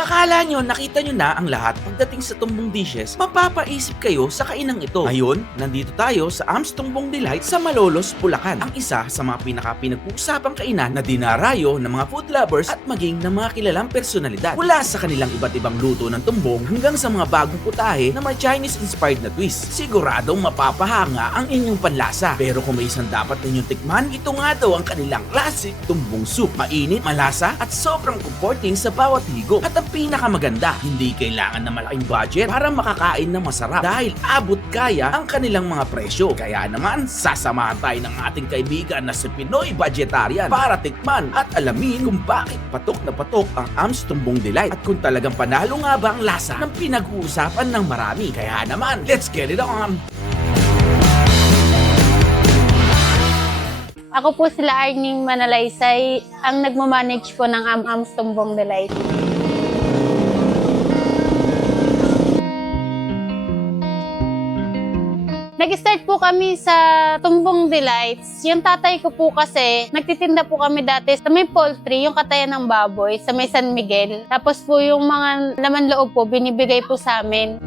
akala nyo nakita nyo na ang lahat pagdating sa tumbong dishes, mapapaisip kayo sa kainang ito. Ngayon, nandito tayo sa Am's Tumbong Delight sa Malolos, Bulacan. Ang isa sa mga pinag-uusapang kainan na dinarayo ng mga food lovers at maging ng mga kilalang personalidad. Mula sa kanilang iba't ibang luto ng tumbong hanggang sa mga bagong putahe na may Chinese-inspired na twist. Siguradong mapapahanga ang inyong panlasa. Pero kung may isang dapat ninyong tikman, ito nga daw ang kanilang classic tumbong soup. Mainit, malasa at sobrang comforting sa bawat higo. At ang pinakamaganda, hindi kailangan na malaking budget para makakain ng masarap dahil abot kaya ang kanilang mga presyo. Kaya naman, sasamahan tayo ng ating kaibigan na si Pinoy Vegetarian para tikman at alamin kung bakit patok na patok ang Am's Tumbong Delight at kung talagang panalo nga ba ang lasa ng pinag-uusapan ng marami. Kaya naman, let's get it on! Ako po sila Arning Manalaysay, ang nagmamanage po ng Am's Tumbong Delight. Nag-start po kami sa Tumbong Delights. Yung tatay ko po kasi, nagtitinda po kami dati sa may poultry, yung katayan ng baboy, sa may San Miguel. Tapos po yung mga laman loob po, binibigay po sa amin.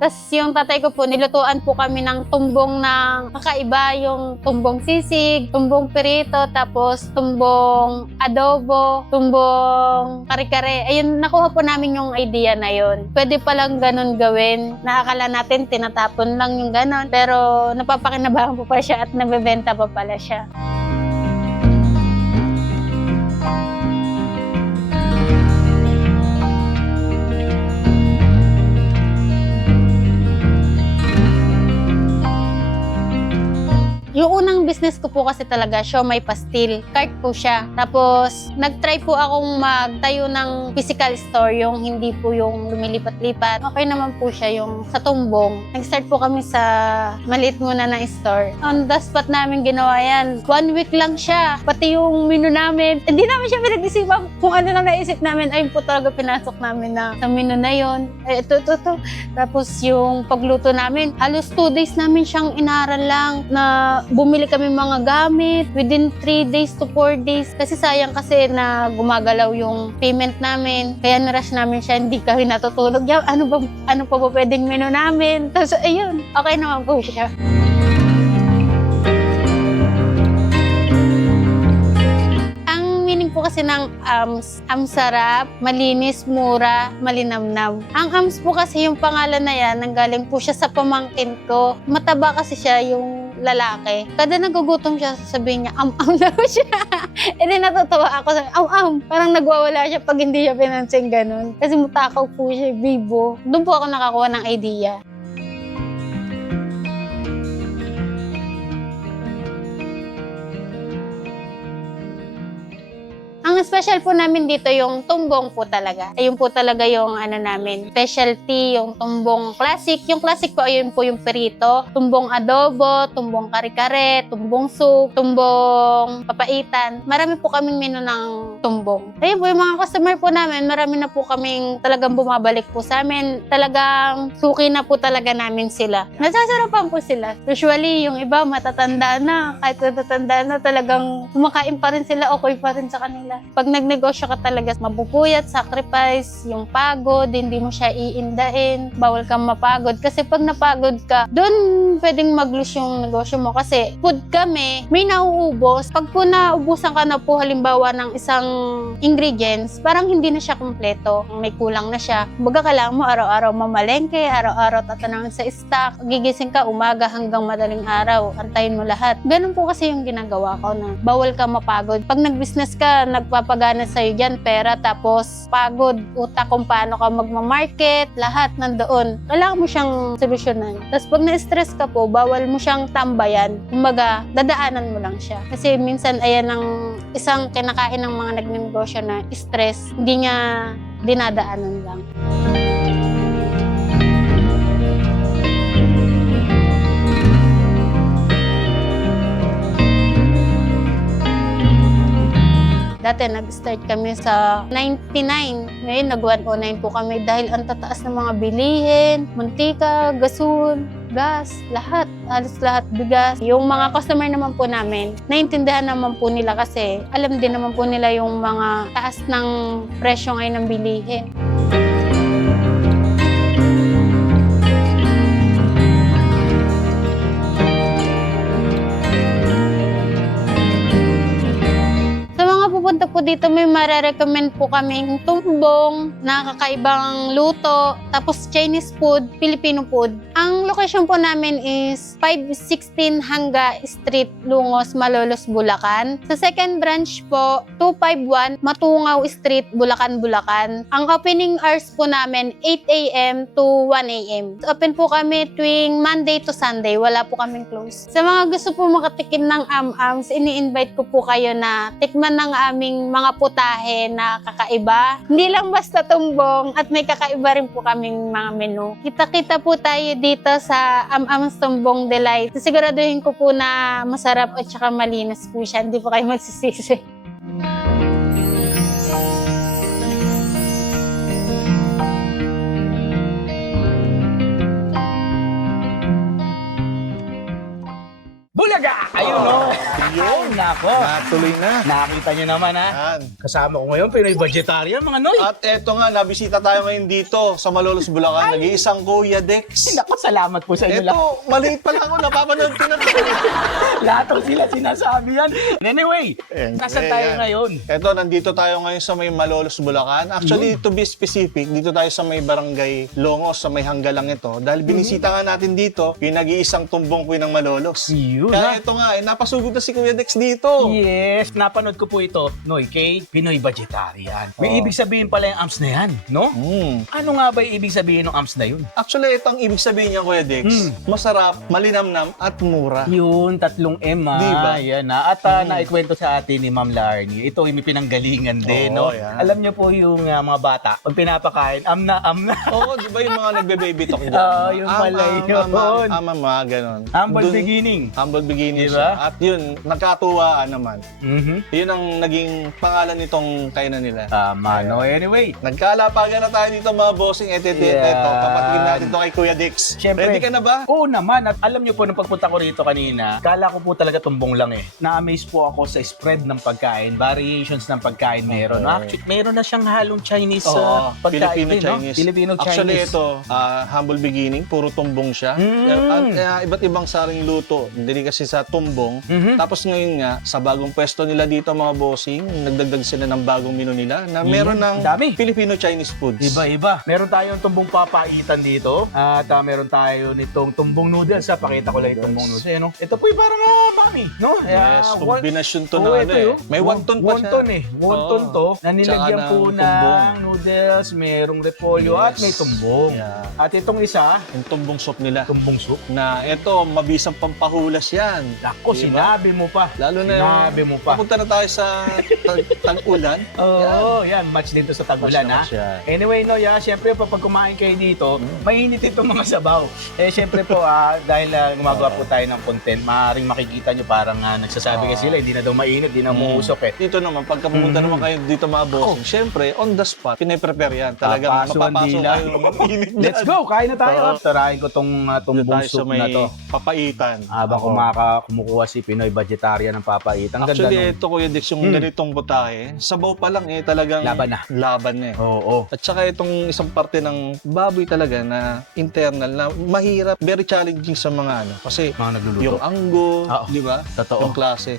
Tapos yung tatay ko po, nilutuan po kami ng tumbong ng kakaiba, yung tumbong sisig, tumbong perito, tapos tumbong adobo, tumbong kare-kare. Ayun, nakuha po namin yung idea na yun. Pwede palang ganun gawin. Nakakala natin, tinatapon lang yung ganun. Pero napapakinabangan po pa siya at nabebenta pa pala siya. Yung unang business ko po kasi talaga, siomai pastil. Cart po siya. Tapos, nag-try po akong magtayo ng physical store, yung hindi po yung lumilipat-lipat. Okay naman po siya yung sa tumbong. Nag-start po kami sa maliit muna na store. On the spot namin ginawa yan. 1 week lang siya. Pati yung menu namin. Hindi namin siya pinag-isipan kung ano lang naisip namin. Ayun po talaga pinasok namin na sa menu na yun. Ito. Tapos yung pagluto namin, halos 2 days namin siyang inaral lang na bumili kami mga gamit within 3 days to 4 days. Kasi sayang kasi na gumagalaw yung payment namin. Kaya narush namin siya, hindi kami natutulog. Ano pa ba pwedeng menu namin? Tapos ayun, okay naman po siya. Po kasi ng Am's sarap, malinis, mura, malinamnam. Ang Am's po kasi yung pangalan na yan, nanggaling po siya sa pamangkin ko. Mataba kasi siya yung lalaki. Kada nagugutom siya, sasabihin niya, am-am daw siya. E di natutuwa ako, sabi, am-am. Parang nagwawala siya pag hindi siya pinansin ganun. Kasi mutakaw po siya, bibo. Doon po ako nakakuha ng idea. Ang special po namin dito yung tumbong po talaga. Ayun po talaga yung namin, specialty, yung tumbong classic. Yung classic po, ayun po yung perito, tumbong adobo, tumbong kare-kare, tumbong soup, tumbong papaitan. Marami po kaming menu ng tumbong. Ayun po, yung mga customer po namin, marami na po kaming talagang bumabalik po sa amin. Talagang suki na po talaga namin sila. Nasasarapan po sila. Usually, yung iba matatanda na. Kahit matatanda na, talagang kumakain pa rin sila, okay pa rin sa kanila. Pag nagnegosyo ka talaga, mapupuyat, sacrifice, yung pagod, hindi mo siya iindain, bawal kang mapagod. Kasi pag napagod ka, doon pwedeng mag-lose yung negosyo mo. Kasi food kami, may nauubos. Pag po naubusan ka na po halimbawa ng isang ingredients, parang hindi na siya kumpleto. May kulang na siya. Baga kailangan mo araw-araw mamalengke, araw-araw tatanungin sa stock. Gigising ka umaga hanggang madaling araw. Antayin mo lahat. Ganun po kasi yung ginagawa ko na bawal ka mapagod. Pag nag-business ka, nagpapagana sa'yo dyan, pera, tapos pagod, utak kung paano ka magmamarket, lahat nandoon. Kailangan mo siyang solusyonan. Tapos pag na-stress ka po, bawal mo siyang tambayan. Kumbaga, dadaanan mo lang siya. Kasi minsan, ayan ang isang kinakain ng mga nagnegosyo na stress, hindi niya dinadaanan lang. Dati nag-start kami sa 99. Ngayon nag-109 po kami dahil ang tataas ng mga bilihin, mantika, gasol. gas, lahat. Halos lahat bigas. Yung mga customer naman po namin, naintindihan naman po nila kasi alam din naman po nila yung mga taas ng presyo ngayon ng bilihin. Pupunta po dito, may marerecommend po kaming tumbong na kakaibang luto, tapos Chinese food, Filipino food. Ang location po namin is 516 Hanga Street, Lungos, Malolos, Bulacan. Sa second branch po, 251 Matungaw Street, Bulacan, Bulacan. Ang opening hours po namin, 8 a.m. to 1 a.m. Open po kami tuwing Monday to Sunday, wala po kaming close. Sa mga gusto po makatikim ng am-ams, ini-invite ko po kayo na tikman ng aming mga putahe na kakaiba. Hindi lang basta tumbong at may kakaiba rin po kaming mga menu. Kita-kita po tayo dito sa Am-Am's Tumbong Delight. Siguraduhin ko po na masarap at saka malinis po siya. Hindi po kayo magsisisi. Bulaga! Ayun no! Ayun, nako! Natuloy na. Nakita nyo naman ha. Yan. Kasama ko ngayon, Pinoy Vegetarian, mga Noy. At eto nga, nabisita tayo ngayon dito sa Malolos, Bulacan. Nag-iisang Kuya Dex. Naku, salamat po sa inyo lahat. Eto, maliit pa lang ako, napapanood ko na to. Lahat ko sila sinasabi yan. Anyway, nasaan tayo Yan. ngayon? Eto, nandito tayo ngayon sa may Malolos, Bulacan. Actually, to be specific, dito tayo sa may barangay Longos, sa may Hanggalang ito. Dahil binisita nga natin dito, yung nag-iisang tumbong queen ng Malolos. Yun Kaya ha. ito nga, napasugod na si Kuya Dex dito. Yes, napanood ko po ito, Noy, kay Pinoy Vegetarian. May Oo. ibig sabihin pala yung AMS na yan, no? Ano nga ba yung ibig sabihin ng AMS na yun? Actually, ito ang ibig sabihin niya, Kuya Dex. Masarap, malinamnam, at mura. Yun, 3 M ha. Diba? Yan ha. At naikwento sa atin ni Ma'am Larnie, ito yung may pinanggalingan din, Oo, no? yan. Alam niyo po yung mga bata, pag pinapakain, amna. Oo, di ba yung mga nagbe-baby talk dyan? Oo, yung pala yun. Mga ganon. Humble Dun- beginning. Humble beginning Diba? siya. At yun, nagkatuwaan naman. Mhm. Yun ang naging pangalan nitong kainan nila. Tama, no? Anyway, Nagkalapagan na tayo dito mga bossing. Eto, papatikin natin ito kay Kuya Dix. Siyempre. Ready ka na ba? oo naman. At alam niyo po, nung pagpunta ko rito kanina, kala ko po talaga tumbong lang eh. Na-amaze po ako sa spread ng pagkain, variations ng pagkain meron. Okay. Actually, meron na siyang halong Chinese Oo, pagkain din, no? Filipino-Chinese. Filipino-Chinese. Actually, ito, humble beginning, puro tumbong siya. Iba't ibang saring luto. Hindi kasi sa tumbong. Mhm. Tapos ngayon nga, sa bagong pwesto nila dito mga bossing, nagdagdag sila ng bagong menu nila na meron ng Dami. Filipino-Chinese foods. Iba-iba. Meron tayong tumbong papaitan dito. At meron tayo nitong tumbong noodles. Pakita ko lang yung tumbong noodles. Ano? Ito po yung parang mami, no? Yes, kombinasyon to Oo, na ito ano eh. yun. May wonton pa siya. Wonton eh. Wonton Oo. to. Na nilagyan Tsaka po ng ng tumbong. noodles, merong repolyo at Yes. may tumbong. Yeah. At itong isa, Yung tumbong soup nila. tumbong soup. Na ito, mabisang pampahulas yan. Ako, Diba? sinabi mo pa. Lalo na Sinabi mo pa. Papunta na tayo sa tag-ulan. Oo, yan. Match dito sa tagulan, ha? Match yan. Anyway, no, syempre po, pag kumain kayo dito, mainit itong mga sabaw. Syempre po, dahil gumagawa po tayo ng content, maaaring makikita nyo parang nagsasabi kasi sila, hindi na daw mainit, hindi na umuusok eh. Dito naman, pagka pumunta naman kayo dito mga bossing, syempre, on the spot, pinaprepare yan. Talagang Papaso ang mapapasok dila. kayo ng mainit dyan. Let's go! Kain na tayo. Oo. Tarahin ko tong Dito tumbong tayo sa soup may na to. papaitan. Habang Oo. kumukuha si Pinoy Vegetarian ng papaitan. Ang ganda Actually, nung ito Kuya Dix, yung ganitong butahe, sabaw pa lang talagang Laban na. Laban na eh. Oo. At saka itong isang parte ng baboy talaga na internal na mahirap, very challenging sa mga ano. Kasi Mga nagluluto. yung anggo, Oo. di ba? Totoo. Yung klase.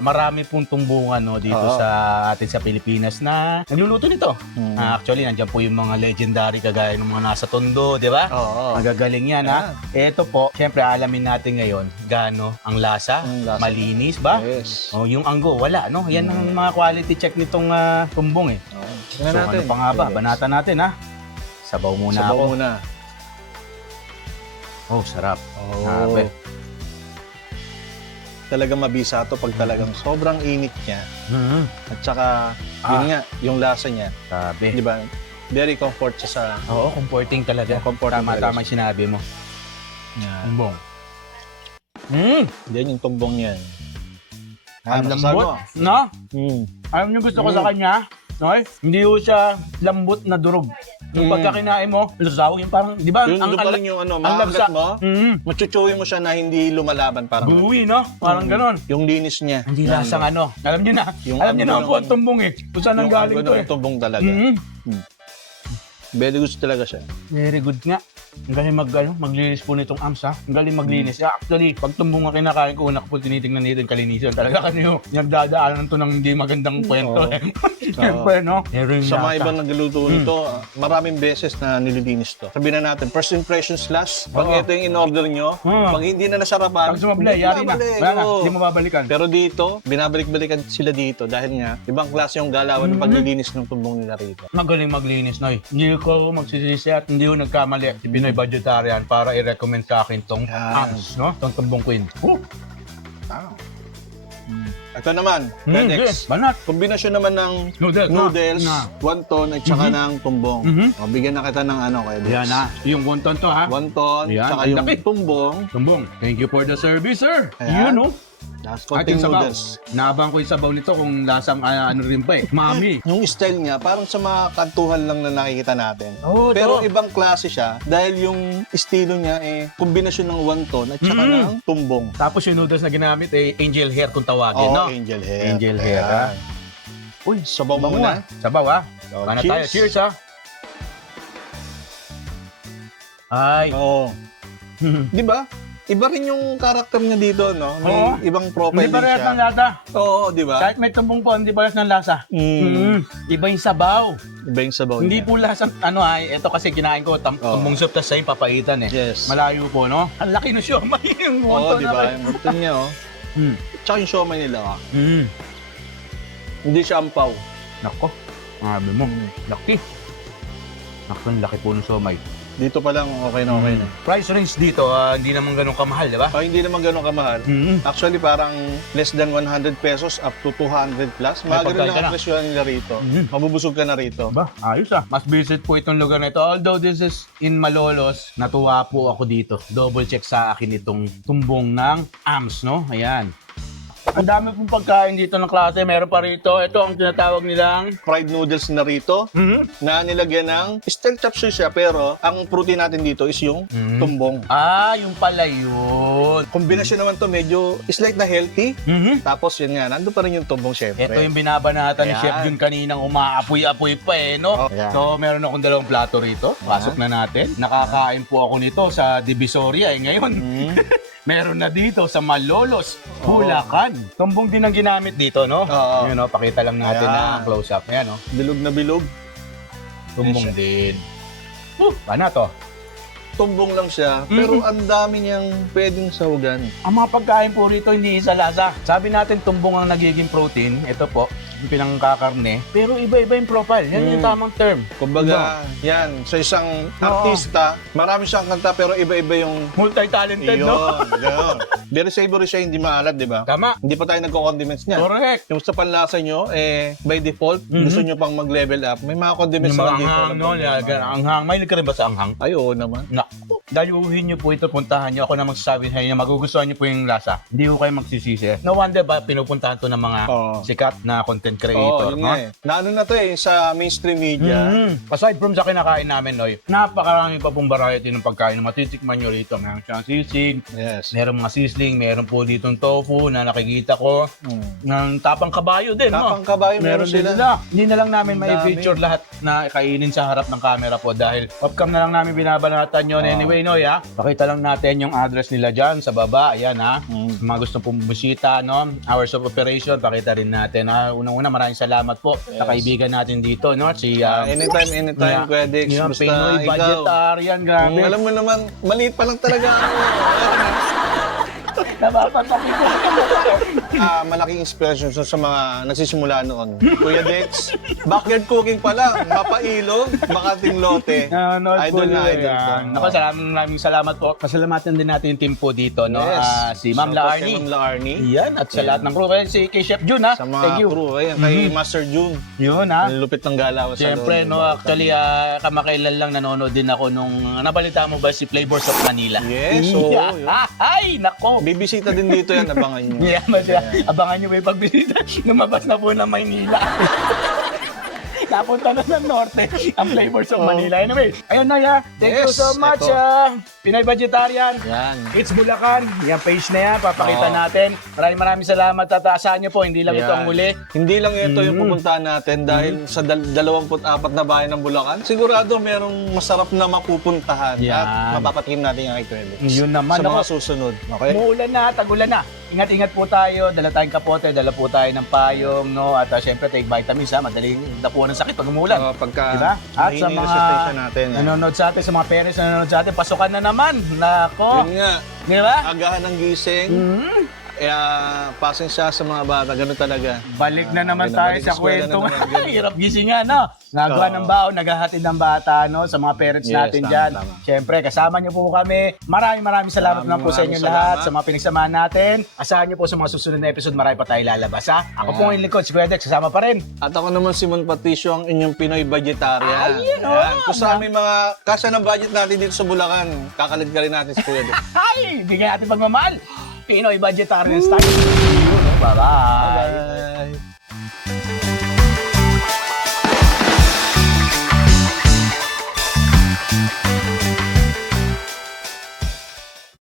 Marami pong tumbungan no, dito Oo. sa atin sa Pilipinas na nagluluto nito. Actually, nandiyan po yung mga legendary kagaya ng mga nasa Tondo, di ba? Oo. Magagaling yan, ha? Ito po, syempre, alamin natin ngayon gaano ang lasa, Ang lasa. malinis ba? Yes. O, yung anggo, wala, no? Yan ang mga quality check nitong tumbong, eh. Oo. So, Tingnan natin. ano pa nga ba? Yes. Banatan natin, ha? Sabaw muna Sabaw ako. muna. Oh, sarap. Oo. Grabe. Talagang mabisa to pag talagang sobrang init niya. At saka, yun nga, yung lasa niya. Sabi. Di ba? Very comfort siya sa... Oo, comforting talaga. Comforting talaga Tama yung sinabi mo. Yan. Tumbong. Yan yung tumbong niyan. Ang masasabi lambot. mo? No? Mm. Alam niyo gusto ko sa kanya? Okay? Hindi ko siya lambot na durog. Yung pagka kinain mo, lasawag yung parang, di ba? Yung pa rin yung ano, ang makagat lagsa. mo, machuchuwi mo siya na hindi lumalaban parang. Buwi, no? Parang ganon. Yung linis niya. Hindi lasang ano. Alam niyo na. Yung Alam niyo ano na po ang tumbong eh. Kung saan ang Yung galing to ng eh. tumbong talaga. Very good talaga siya. Very good nga. Ang galing maglinis po nitong AMS ha. Ang galing maglinis. Actually, pag tumbong nga kinakain ko, una ko po tinitingnan nito yung kalinisan. Talaga kanyo, nagdadaanan to ng hindi magandang kwento eh. Siyempre, no? Pero yung Sa mga lasa. ibang nagluluto nito, maraming beses na nililinis to. Sabihin na natin, first impressions last. Pag Oo. ito yung in-order nyo, pag hindi na nasarapan, Pag sumablay, yari na. babalik, Wala na, oo. hindi mo babalikan. Pero dito, binabalik-balikan sila dito dahil nga, ibang klase yung galawan ng paglilinis ng tumbong nila rito. Magaling maglinis, Noy. Hindi ko magsisisi at hindi ko nagkamali si Pinoy Budgetarian para i-recommend sa akin tong Yan. AMS, no? Tong tumbong queen. Ito naman, Yes, FedEx. banat. Kombinasyon naman ng Noodles, noodles, wonton at saka ng tumbong. O, bigyan na kita ng ano kaya Yan na. Yung wonton to ha. Wonton, Yan, tsaka ang yung laki. tumbong, Tumbong. Thank you for the service, sir. Ayan. Yun, no? tapos Ating konting sabaw. noodles. Naabang ko yung sabaw nito kung lasang ano rin pa eh. Mami. Yung style niya, parang sa mga kantuhan lang na nakikita natin. Oo, Pero to. ibang klase siya dahil yung estilo niya kombinasyon ng wonton at saka ng tumbong. Tapos yung noodles na ginamit eh, angel hair kung tawagin, Oh, no? angel hair. Angel hair, ha? Ayan. Uy, sabaw Sabaw muna. Sabaw, ha? Oh, Paano cheers. tayo? Cheers, ha? Ay. Oo. Di ba? Iba rin yung karakter niya dito, no? May Oo. ibang profile Hindi din parehas siya. ng lasa. Oo, di ba? Kahit may tumbong po, hindi parehas ng lasa. Iba yung sabaw. Iba yung sabaw Hindi niya. po lasang, ito kasi kinain ko, tumbong soup, tas sa'yo papaitan eh. Yes. Malayo po, no? Ang laki ng siomay, yung Oo, wonton di na ba? kayo. Yung wonton niya, oh. Tsaka yung siomay nila, ah. Hindi siya ampaw. Nako, sabi mo, laki. Nako, ang laki po ng siomay. Dito pa lang, okay na okay na. Price range dito, hindi naman ganun kamahal, di ba? Oh, hindi naman ganun kamahal. Actually, parang less than 100 pesos up to 200 plus. May Mga ganun pagkain lang ka na. ang presyo nila rito. Mabubusog ka na rito. Ba, ayos ah. Mas visit po itong lugar na ito. Although this is in Malolos, natuwa po ako dito. Double check sa akin itong tumbong ng AMS, no? Ayan. Ang dami pong pagkain dito ng klase. Meron pa rito. Ito ang tinatawag nilang... Fried noodles na rito na nilagyan ng style chop suey siya pero ang protein natin dito is yung tumbong. Ah, yung pala yun. Kombinasyon naman to medyo slight na healthy. Tapos yun nga, nandun pa rin yung tumbong syempre. Ito yung binabanatan ni Ayan. Chef Jun kaninang umaapoy-apoy pa eh, no? Oh, ayan. So, meron akong dalawang plato rito. Pasok na natin. Nakakain po ako nito sa Divisoria eh. Ngayon, meron na dito sa Malolos, Bulacan. Tumbong din ang ginamit dito, no? Oo. Yun, no? Pakita lang natin Ayan. na close-up. Ayan, no? Bilog na bilog. Tumbong Ayan din. Paano to? Tumbong lang siya, pero ang dami niyang pwedeng sahugan. Ang mga pagkain po rito hindi isa lasa. Sabi natin tumbong ang nagiging protein. Ito po, yung pinangkakarne. Pero iba-iba yung profile. Yan yung tamang term. Kumbaga, yan, sa isang artista, marami siyang kanta pero iba-iba yung Multi-talented, no? Yun. Very savory siya, hindi maalat, di ba? Tama. Hindi pa tayo nagko-condiments niya. Correct. Yung sa panlasa nyo, by default, gusto nyo pang mag-level up, may mga condiments Yung mga na dito. anghang, no? Anghang. May ka rin ba sa anghang? Ay, oo naman. Naku, dayuhin niyo po ito, puntahan niyo. Ako na magsasabi sa inyo, magugustuhan niyo po yung lasa. Hindi ko kayo magsisisi. No wonder ba pinupuntahan to ng mga Oo. sikat na content Oo, creator, yun no? nga eh. Naano na to eh, sa mainstream media. Aside from sa kinakain namin, Noy, napakarami pa pong variety ng pagkain na matitikman nyo rito. Meron siyang sisig, Yes. meron mga sisling, meron po ditong tofu na nakikita ko. Ng tapang kabayo din, no? Tapang kabayo, meron din sila. Hindi na lang namin Ang may dami. feature lahat na kainin sa harap ng camera po dahil webcam na lang namin binabanatan yun. Anyway, Noy, ha? Pakita lang natin yung address nila dyan sa baba. Ayan, ha? Sa mga gusto pong bumisita, no? Hours of operation, pakita rin natin. Unang-una, maraming salamat po sa kaibigan natin dito, no? Si Anytime, Kuya Dex. yung Basta Pinoy ikaw. Budgetarian, grabe. Alam mo naman, maliit pa lang talaga ako. Napapatapik ko. Malaking inspiration sa mga nagsisimula noon. Kuya Dex, backyard cooking pa lang, mapailog, makating lote. Nanonood po Idol na nila idol ko. yan. Naku, maraming salamat po. Pasalamatan din natin yung team po dito, no? Yes. Si Ma'am Shoutout kay Laarni. Ma'am Laarni. Yan, at sa lahat ng crew. Kaya si kay Chef Jun, ha? Sa mga Thank you. crew, ayan, kay Master June. Yun, ha? Ang lupit ng galaw sa Siyempre, loob. no, actually, kamakailan lang nanonood din ako nung, nabalita mo ba si Flavors of Manila? Yes, oo, Yeah. yun. Ay, nako. Bibisita din dito yan, abangan nyo. Yeah, abangan nyo ba yung pagbisita? Lumabas na po ng Maynila. Napunta na ng norte ang flavors of Manila. Anyway, ayun na ya. Thank you Yes, so much, ito. Pinoy Vegetarian. Yan. It's Bulacan. Yung page na yan, papakita Oo. natin. Maraming salamat at asahan niyo po, hindi lang ito Ayan. ang muli. Hindi lang ito yung pupuntahan natin dahil sa 24 na bayan ng Bulacan, sigurado merong masarap na mapupuntahan Yan. at mapapatikim natin yung kay Felix. Yun naman, Sa mga ako. susunod. Okay? Umuulan na, tagulan na. Ingat-ingat po tayo, dala tayong kapote, dala po tayo ng payong, no? At syempre, take vitamins, ha? Madaling dapuan ng sakit pag umulan. Pagka Diba? At sa mahina yung mga resistation natin. nanonood sa atin, sa mga parents na nanonood sa atin, pasukan na naman. Nako. Yun nga, Di ba? agahan ng gising, kaya pasensya sa mga bata, ganun talaga. Balik na naman Ayun, tayo balik sa eskwela na kwento. naman, ganun. Hirap gisingan, no? Nagawa Oo. ng baon, naghahatid ng bata, no? Sa mga parents Yes, natin tama, dyan. tama. Siyempre, kasama niyo po kami. Maraming salamat naman po sa inyo Maraming lahat, salamat. sa mga pinagsamahan natin. Asahan niyo po sa mga susunod na episode, marami pa tayo lalabas, ha? Ako po ang lingkod, si Kuya Dex, kasama pa rin. At ako naman si Mon Patricio, ang inyong Pinoy Vegetarian. Ayun, Ayan. oh. Kung saan may mga kasya ng budget natin dito sa Bulacan, kakalit ka rin natin si Kuya Dex. Ay! Bigyan natin pagmamahal. Pinoy Vegetarian Style. Bye-bye. Bye!